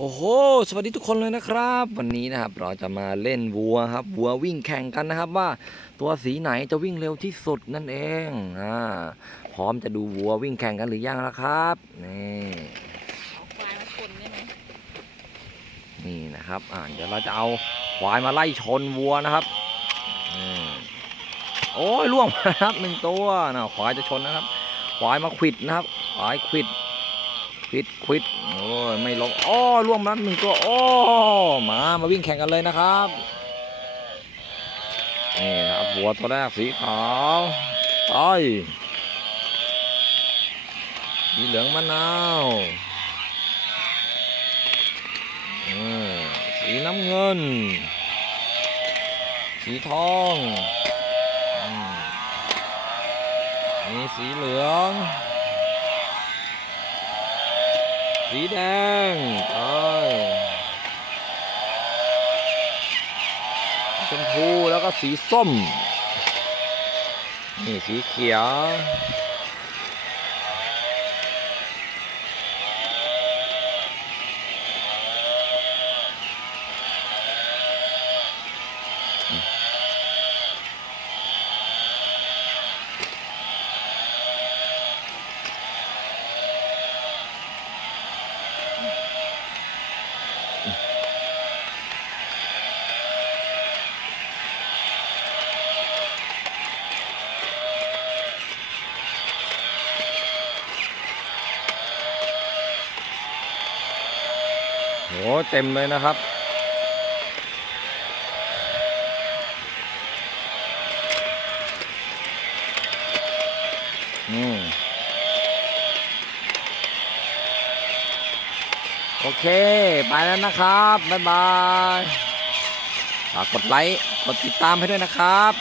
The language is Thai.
โอ้โห สวัสดีทุกคนเลยนะครับ วันนี้นะครับเราจะมาเล่นวัวครับ วัววิ่งแข่งกันนะครับว่า ตัวสีไหนจะวิ่งเร็วที่สุดนั่นเองอ่าพร้อมจะดูวัววิ่งแข่งกันหรือยังล่ะครับนี่เอาควายมาชนได้ไหมนี่นะครับอ่าเดี๋ยวเราจะเอาควายมาไล่ชนวัวนะครับอืมโอ้ยล่วงมาครับหนึ่งตัวนะควายจะชนนะครับควายมาขวิดนะครับควายขวิด ขวิดขวิดโอ้ยไม่ลงอ้อล่วงมาแล้วหนึ่งตัวอ้มามาวิ่งแข่งกันเลยนะครับนี่นะครับวัวตัวแรกสีขาวไปสีเหลืองมะนาวสีน้ำเงิน สีทองอืมนี่สีเหลือง สีแดงไปชมพูแล้วก็สีส้ม นี่สีเขียว โหเต็มเลยนะครับ อืมโอเค ไปแล้วนะครับ บ๊ายบาย ฝากกดไลค์ กดติดตามให้ด้วยนะครับ